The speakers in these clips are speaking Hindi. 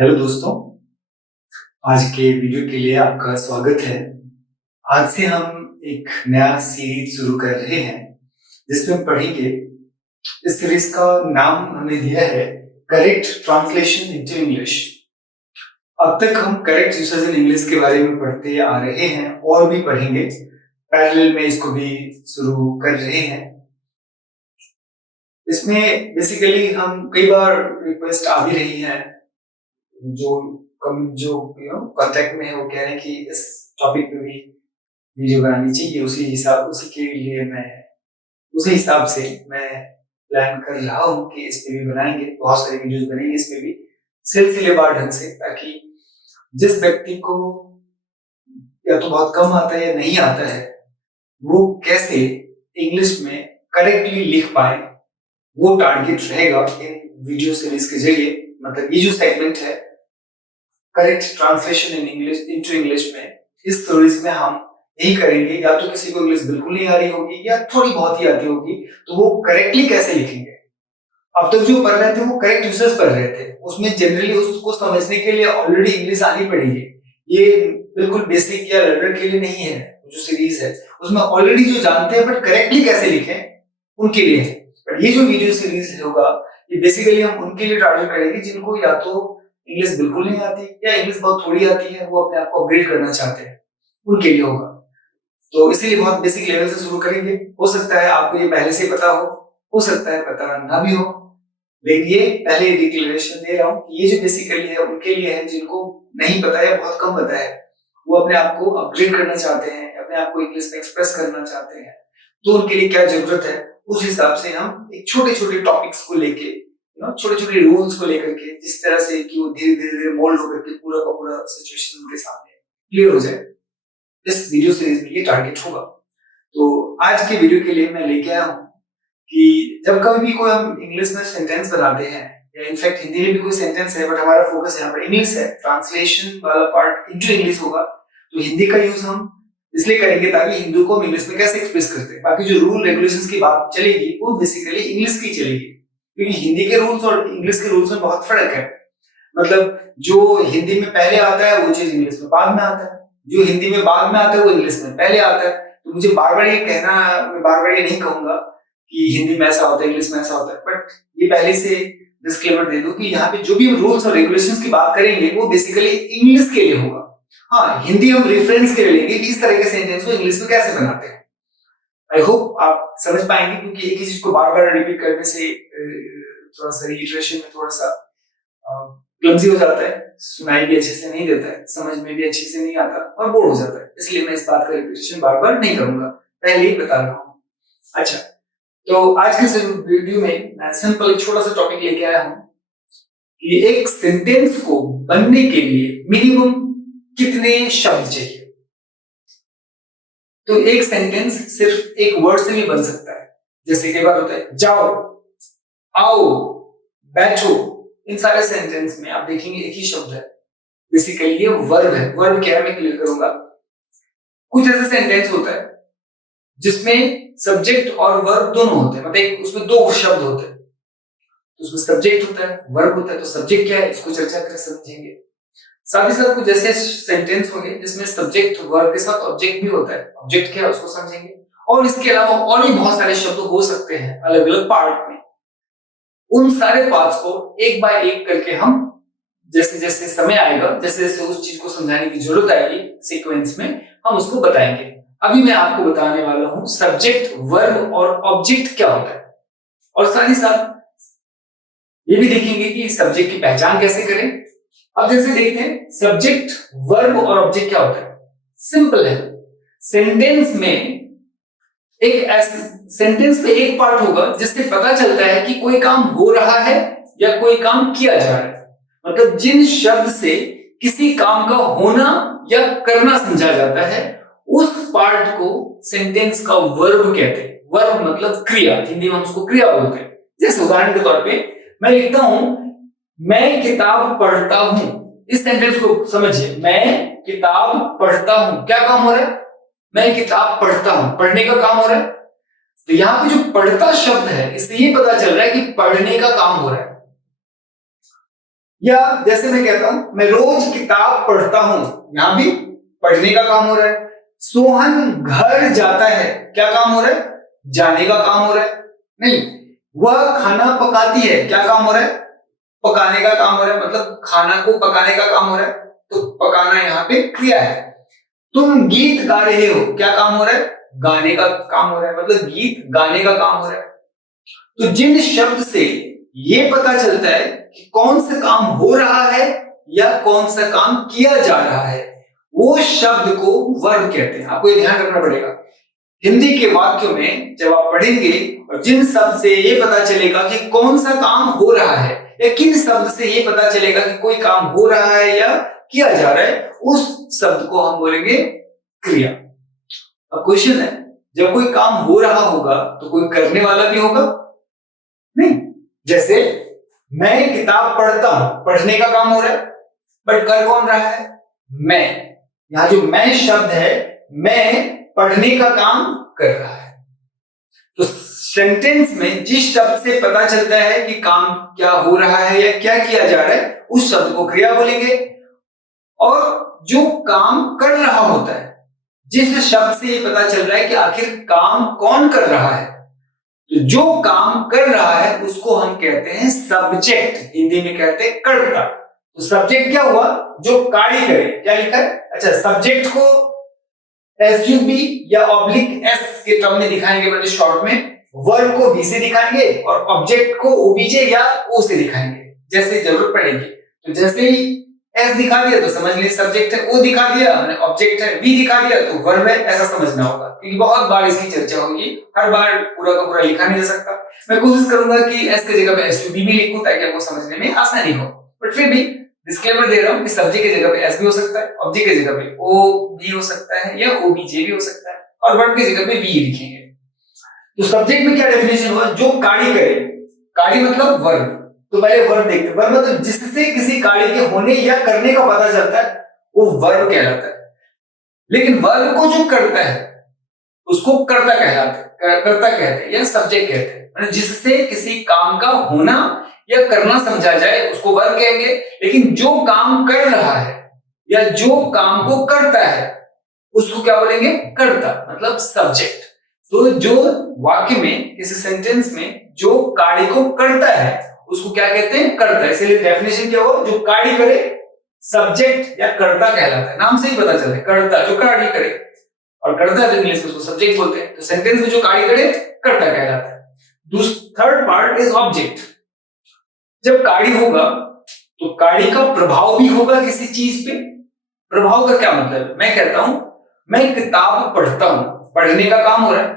हेलो दोस्तों, आज के वीडियो के लिए आपका स्वागत है। आज से हम एक नया सीरीज शुरू कर रहे हैं जिसमें हम पढ़ेंगे। इस सीरीज का नाम हमने दिया है करेक्ट ट्रांसलेशन इनटू इंग्लिश। अब तक हम करेक्ट यूसेज इन इंग्लिश के बारे में पढ़ते आ रहे हैं और भी पढ़ेंगे। पैरेलल में इसको भी शुरू कर रहे हैं। इसमें बेसिकली हम कई बार रिक्वेस्ट आ भी रही है, जो कांटेक्ट में है वो कह रहे हैं कि इस टॉपिक पे भी वीडियो बनानी चाहिए। उसी के लिए उसी हिसाब से मैं प्लान कर रहा हूँ कि इस पे भी बनाएंगे। बहुत सारे वीडियोस बनेंगे इस पे भी सिलसिलेवार ढंग से, ताकि जिस व्यक्ति को या तो बहुत कम आता है या नहीं आता है, वो कैसे इंग्लिश में करेक्टली लिख पाए, वो टारगेट रहेगा इन वीडियो सीरीज के जरिए। मतलब ये जो सेगमेंट है correct translation in English into English में, इस सीरीज में हम यही करेंगे। या तो किसी को इंग्लिश बिल्कुल नहीं आ रही होगी या थोड़ी बहुत ही आती होगी, तो वो करेक्टली कैसे लिखेंगे। अब तक जो पढ़ रहे थे वो करेक्ट यूसेज पढ़ रहे थे, उसमें जनरली उसको समझने के लिए ऑलरेडी इंग्लिश आनी पड़ेगी। ये बिल्कुल बेसिक या लर्नर के लिए नहीं है। जो सीरीज है उसमें ऑलरेडी जो जानते हैं बट करेक्टली कैसे लिखें, उनके लिए है। बट ये जो वीडियो सीरीज होगा, ये बेसिकली हम उनके लिए टारगेट करेंगे जिनको या तो इंग्लिश बिल्कुल नहीं आती या इंग्लिश बहुत थोड़ी आती है, वो अपने आप को अपग्रेड करना चाहते हैं, उनके लिए होगा। तो इसीलिए बहुत बेसिक लेवल से शुरू करेंगे। हो सकता है आपको ये पहले से पता हो सकता है पता ना भी हो, लेकिन ये पहले डिक्लेरेशन दे रहा हूँ कि ये जो बेसिकली है उनके लिए है जिनको नहीं पता है, बहुत कम पता है, वो अपने आप को अपग्रेड करना चाहते हैं, अपने आप को इंग्लिश में एक्सप्रेस करना चाहते हैं। तो उनके लिए क्या जरूरत है, उस हिसाब से हम एक छोटे छोटे टॉपिक्स को लेके, छोटे छोटे रूल्स को लेकर के, जिस तरह से कि वो धीरे धीरे मोल्ड होकर के पूरा का पूरा सिचुएशन उनके सामने क्लियर हो जाए, इस वीडियो सीरीज में ये टारगेट होगा। तो आज के वीडियो के लिए मैं लेके आया हूँ कि जब कभी भी कोई हम इंग्लिश में सेंटेंस बनाते हैं, या इनफैक्ट हिंदी में भी कोई सेंटेंस है, बट हमारा फोकस यहाँ पर इंग्लिश है, ट्रांसलेशन वाला पार्ट इनटू इंग्लिश होगा, तो हिंदी का यूज हम इसलिए करेंगे ताकि हिंदी को हम इंग्लिश में कैसे एक्सप्रेस करते हैं। बाकी जो रूल रेगुलेशंस की बात चलेगी वो बेसिकली इंग्लिश की चलेगी, क्योंकि हिंदी के रूल्स और इंग्लिश के रूल्स में बहुत फर्क है। मतलब जो हिंदी में पहले आता है वो चीज इंग्लिश में बाद में आता है, जो हिंदी में बाद में आता है वो इंग्लिश में पहले आता है। तो मुझे बार बार ये कहना, मैं बार बार ये नहीं कहूंगा कि हिंदी में ऐसा होता है इंग्लिश में ऐसा होता है, बट ये पहले से डिस्क्लेमर दे दूं कि यहाँ पे जो भी रूल्स और रेगुलेशंस की बात करेंगे वो बेसिकली इंग्लिश के लिए होगा। हाँ, हिंदी हम रेफरेंस के लिए लेंगे कि इस तरह के सेंटेंस को इंग्लिश में कैसे बनाते हैं। आई होप आप समझ पाएंगे, क्योंकि एक ही चीज को बार बार रिपीट करने से थोड़ा सा रिइटरेशन में थोड़ा सा क्लमजी हो जाता है, सुनाई भी अच्छे से नहीं देता है, समझ में भी अच्छे से नहीं आता और बोर हो जाता है। इसलिए मैं इस बात का रिपीटेशन बार बार नहीं करूंगा, पहले ही बता रहा हूँ। अच्छा, तो आज के वीडियो में मैं सिंपल एक छोटा सा टॉपिक लेके आया हूँ कि एक सेंटेंस को बनने के लिए मिनिमम कितने शब्द चाहिए। तो एक सेंटेंस सिर्फ एक वर्ड से भी बन सकता है। जैसे कई बार होता है जाओ, आओ, बैठो, इन सारे सेंटेंस में आप देखेंगे एक ही शब्द है, बेसिकली ये वर्ब है। वर्ब क्या है मैं क्लियर करूंगा। कुछ ऐसे सेंटेंस होता है जिसमें सब्जेक्ट और वर्ब दोनों होते हैं, मतलब उसमें दो शब्द होते हैं, तो उसमें सब्जेक्ट होता है, वर्ब होता है। तो सब्जेक्ट क्या है इसको चर्चा करके समझेंगे। साथ ही साथ कुछ ऐसे सेंटेंस होंगे जिसमें सब्जेक्ट वर्ब के साथ ऑब्जेक्ट भी होता है, ऑब्जेक्ट क्या है उसको समझेंगे। और इसके अलावा और भी बहुत सारे शब्द हो सकते हैं अलग अलग पार्ट में। उन सारे पार्ट्स को एक बाय एक करके हम जैसे जैसे समय आएगा, जैसे जैसे उस चीज को समझाने की जरूरत आएगी सीक्वेंस में, हम उसको बताएंगे। अभी मैं आपको बताने वाला हूं सब्जेक्ट, वर्ब और ऑब्जेक्ट क्या होता है, और साथ ही साथ ये भी देखेंगे कि सब्जेक्ट की पहचान कैसे करें। अब जैसे देखते हैं सब्जेक्ट, वर्ब और ऑब्जेक्ट क्या होता है। सिंपल है। सेंटेंस में सेंटेंस में एक पार्ट होगा जिससे पता चलता है कि कोई काम हो रहा है या कोई काम किया जा रहा है। मतलब जिन शब्द से किसी काम का होना या करना समझा जाता है, उस पार्ट को सेंटेंस का वर्ब कहते हैं। वर्ब मतलब क्रिया, हिंदी में हम उसको क्रिया बोलते हैं। जैसे उदाहरण के तौर पे मैं लिखता हूं मैं किताब पढ़ता हूं। इस सेंटेंस को समझिए, मैं किताब पढ़ता हूं, क्या काम हो रहा है, मैं किताब पढ़ता हूं, पढ़ने का काम हो रहा है। तो यहां पे जो पढ़ता शब्द है, इससे ये पता चल रहा है कि पढ़ने का काम हो रहा है। या जैसे मैं कहता हूं मैं रोज किताब पढ़ता हूं, यहां भी पढ़ने का काम हो रहा है। सोहन घर जाता है, क्या काम हो रहा है? जाने का काम हो रहा है। नहीं, वह खाना पकाती है, क्या काम हो रहा है? पकाने का काम हो रहा है, मतलब खाना को पकाने का काम हो रहा है, तो पकाना यहाँ पे क्रिया है। तुम गीत गा रहे हो, क्या काम हो रहा है? गाने का काम हो रहा है, मतलब गीत गाने का काम हो रहा है। तो जिन शब्द से ये पता चलता है कि कौन सा काम हो रहा है या कौन सा काम किया जा रहा है, वो शब्द को वर्ब कहते हैं। आपको ये ध्यान रखना पड़ेगा। हिंदी के वाक्यों में जब आप पढ़ेंगे और जिन शब्द से ये पता चलेगा कि कौन सा काम हो रहा है या किन शब्द से ये पता चलेगा कि कोई काम हो रहा है या किया जा रहा है, उस शब्द को हम बोलेंगे क्रिया। अब क्वेश्चन है, जब कोई काम हो रहा होगा तो कोई करने वाला भी होगा? नहीं। जैसे मैं किताब पढ़ता हूं, पढ़ने का काम हो रहा है, बट कर कौन रहा है? मैं। यहां जो मैं शब्द है, मैं पढ़ने का काम कर रहा है। तो सेंटेंस में जिस शब्द से पता चलता है कि काम क्या हो रहा है या क्या किया जा रहा है, उस शब्द को क्रिया बोलेंगे। और जो काम कर रहा होता है, जिस शब्द से ये पता चल रहा है कि आखिर काम कौन कर रहा है, तो जो काम कर रहा है उसको हम कहते हैं सब्जेक्ट, हिंदी में कहते हैं कर्ता। तो सब्जेक्ट क्या हुआ? जो कार्य करे। क्या लिखा है? अच्छा, सब्जेक्ट को SUB या ऑब्लिक S के टर्म में दिखाएंगे, मतलब शॉर्ट में वर्ब को V से दिखाएंगे और ऑब्जेक्ट को OBJ या O से दिखाएंगे जैसे जरूरत पड़ेगी। तो जैसे ही S दिखा दिया तो समझ लीजिए सब्जेक्ट है, O दिखा दिया मैंने ऑब्जेक्ट है, V दिखा दिया तो वर्ब है, ऐसा समझना होगा। क्योंकि बहुत बार इसकी चर्चा होगी, हर बार पूरा का पूरा लिखा नहीं जा सकता। मैं कोशिश करूंगा कि S की जगह पे SUB भी लिखूं ताकि आपको समझने में आसानी हो, बट फिर भी डिस्क्लेमर दे रहा हूं कि सब्जेक्ट की जगह पे S भी हो सकता है, ऑब्जेक्ट की जगह पे O भी हो सकता है या OBJ भी हो सकता है, और वर्ब की जगह पे V लिखेंगे। तो सब्जेक्ट में क्या डेफिनेशन हुआ? जो कार्य करे। कार्य मतलब वर्ब। तो पहले वर्ब देखते हैं। वर्ब मतलब जिससे किसी कार्य के होने या करने का पता चलता है, वो वर्ब कहलाता है। लेकिन वर्ब को जो करता है उसको कर्ता कहलाता है, कर्ता कहते हैं या सब्जेक्ट कहते हैं। मतलब जिससे किसी काम का होना या करना समझा जाए उसको वर्ब कहेंगे। लेकिन जो काम कर रहा है या जो काम को करता है उसको क्या बोलेंगे? कर्ता, मतलब सब्जेक्ट। तो जो वाक्य में, किसी सेंटेंस में जो कार्य को करता है उसको क्या कहते हैं? कर्ता। इसलिए डेफिनेशन क्या हो? जो कार्य करे सब्जेक्ट या कर्ता कहलाता है। नाम से ही पता चलता है, कर्ता जो कार्य करे, और कर्ता जो इंग्लिश में उसको सब्जेक्ट बोलते हैं। तो सेंटेंस में जो कार्य करे कर्ता कहलाता है। Third part is object. जब कार्य होगा तो कार्य का प्रभाव भी होगा किसी चीज पे। प्रभाव का क्या मतलब? मैं कहता हूं मैं किताब पढ़ता हूं, पढ़ने का काम हो रहा है,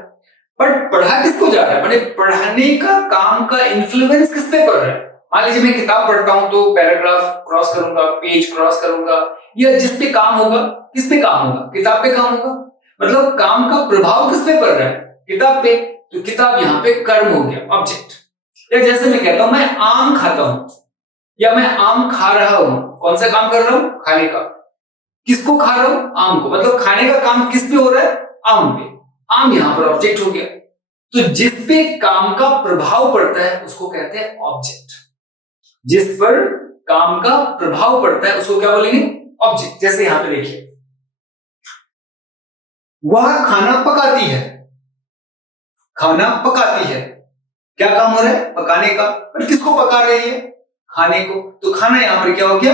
बट पढ़ा किसको जा रहा है? मैंने पढ़ने का काम का इन्फ्लुएंस किस पे पड़ रहा है? मान लीजिए मैं किताब पढ़ता हूं तो पैराग्राफ क्रॉस करूंगा, पेज क्रॉस करूंगा, या जिस पे काम होगा, किस पे काम होगा? किताब पे काम होगा। मतलब काम का प्रभाव किस पे पड़ रहा है? किताब पे। तो किताब यहाँ पे कर्म हो गया, ऑब्जेक्ट। या जैसे मैं कहता हूं मैं आम खाता हूं या मैं आम खा रहा हूं, कौन सा काम कर रहा हूं? खाने का। किसको खा रहा हूं? आम को। मतलब खाने का काम किस पे हो रहा है? आम पे। आम यहां पर ऑब्जेक्ट हो गया। तो जिस पे काम का प्रभाव पड़ता है उसको कहते हैं ऑब्जेक्ट। जिस पर काम का प्रभाव पड़ता है उसको क्या बोलेंगे? ऑब्जेक्ट। जैसे यहां पे देखिए, वह खाना पकाती है। खाना पकाती है, क्या काम हो रहा है? पकाने का। पर किसको पका रही है? खाने को। तो खाना यहां पर क्या हो गया?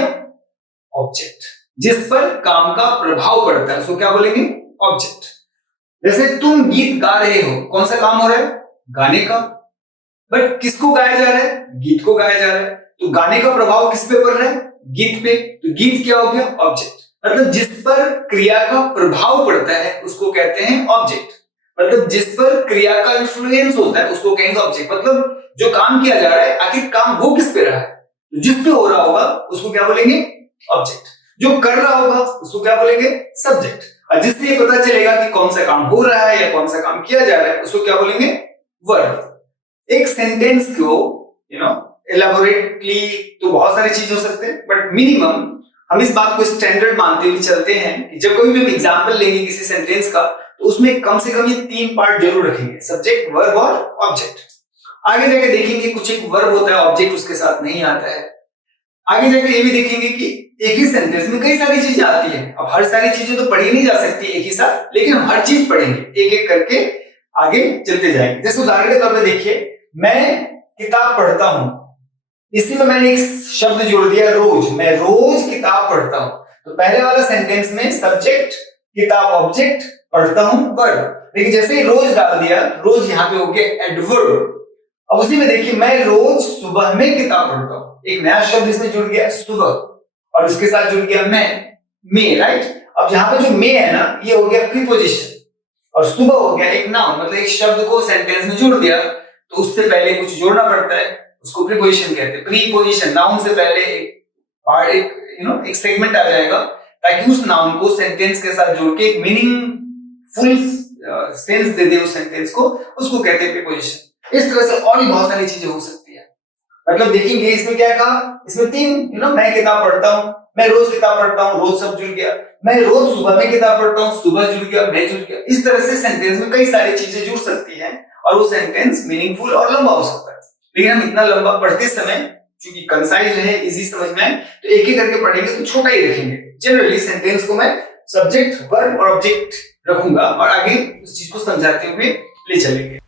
ऑब्जेक्ट। जिस पर काम का प्रभाव पड़ता है उसको क्या बोलेंगे? ऑब्जेक्ट। जैसे तुम गीत गा रहे हो, कौन सा काम हो रहा है? गाने का। बट किसको गाया जा रहा है? गीत को गाया जा रहा है। तो गाने का प्रभाव किस पे पड़ रहा है? गीत पे। तो गीत क्या हो गया? ऑब्जेक्ट। मतलब जिस पर क्रिया का प्रभाव पड़ता है उसको कहते हैं ऑब्जेक्ट। मतलब जिस पर क्रिया का इन्फ्लुएंस होता है उसको कहेंगे ऑब्जेक्ट। मतलब जो काम किया जा रहा है आखिर काम हो किस पे रहा है? तो जिस पे हो रहा होगा उसको क्या बोलेंगे? ऑब्जेक्ट। जो कर रहा होगा उसको क्या बोलेंगे? सब्जेक्ट। और जिससे ये पता चलेगा कि कौन सा काम हो रहा है या कौन सा काम किया जा रहा है उसको क्या बोलेंगे? वर्ब। एक सेंटेंस को एलाबोरेटली तो बहुत सारी चीज हो सकते हैं, बट मिनिमम हम इस बात को स्टैंडर्ड मानते हुए चलते हैं कि जब कोई भी हम एग्जांपल लेंगे किसी सेंटेंस का तो उसमें कम से कम ये 3 पार्ट जरूर रखेंगे, सब्जेक्ट, वर्ब और ऑब्जेक्ट। आगे जाके देखेंगे कुछ एक वर्ब होता है, ऑब्जेक्ट उसके साथ नहीं आता है। आगे जाके ये भी देखेंगे कि एक ही सेंटेंस में कई सारी चीजें आती हैं। अब हर सारी चीजें तो पढ़ी नहीं जा सकती एक ही साथ, लेकिन हम हर चीज पढ़ेंगे, एक एक करके आगे चलते जाएंगे। जैसे उदाहरण के तौर पर देखिए, मैं किताब पढ़ता हूं, इसी में मैंने एक शब्द जोड़ दिया रोज, मैं रोज किताब पढ़ता हूं। तो पहले वाला सेंटेंस में सब्जेक्ट किताब, ऑब्जेक्ट पढ़ता हूं वर्ब, लेकिन जैसे ही रोज डाल दिया, रोज यहाँ पे हो गया एडवर्ब। अब उसी में देखिए, मैं रोज सुबह में किताब पढ़ता हूं, एक नया शब्द इसमें जुड़ गया सुबह, और उसके साथ जुड़ गया मैं, मे, राइट। अब यहाँ पे जो मे है ना, ये हो गया प्रीपोजिशन, और सुबह हो गया एक नाउन, मतलब एक शब्द को सेंटेंस में जोड़ दिया, तो उससे पहले कुछ जोड़ना पड़ता है, उसको प्रीपोजिशन कहते हैं। प्रीपोजिशन, नाउन से पहले एक सेगमेंट आ जाएगा, ताकि उस नाउन को सेंटेंस के साथ जोड़ के एक मीनिंगफुल सेंस दे दे उस सेंटेंस को, उसको कहते हैं प्रीपोजिशन। इस तरह से और भी बहुत सारी चीजें हो सकती है। मतलब देखेंगे इसमें क्या कहा, इसमें तीन, मैं किताब पढ़ता हूं, मैं रोज किताब पढ़ता हूं, रोज सब जुड़ गया, मैं रोज सुबह में किताब पढ़ता हूं, सुबह जुड़ गया, मैं जुड़ गया। इस तरह से सेंटेंस में कई सारी चीजें जुड़ सकती हैं, और वो सेंटेंस मीनिंगफुल और लंबा हो सकता है। लेकिन हम इतना लंबा पढ़ते समय, क्योंकि कंसाइज है, इजी समझ में है, तो एक एक करके पढ़ेंगे तो छोटा ही रखेंगे। जनरली सेंटेंस को मैं सब्जेक्ट, वर्ब और ऑब्जेक्ट रखूंगा, और आगे उस चीज को समझाते हुए ले चलेंगे।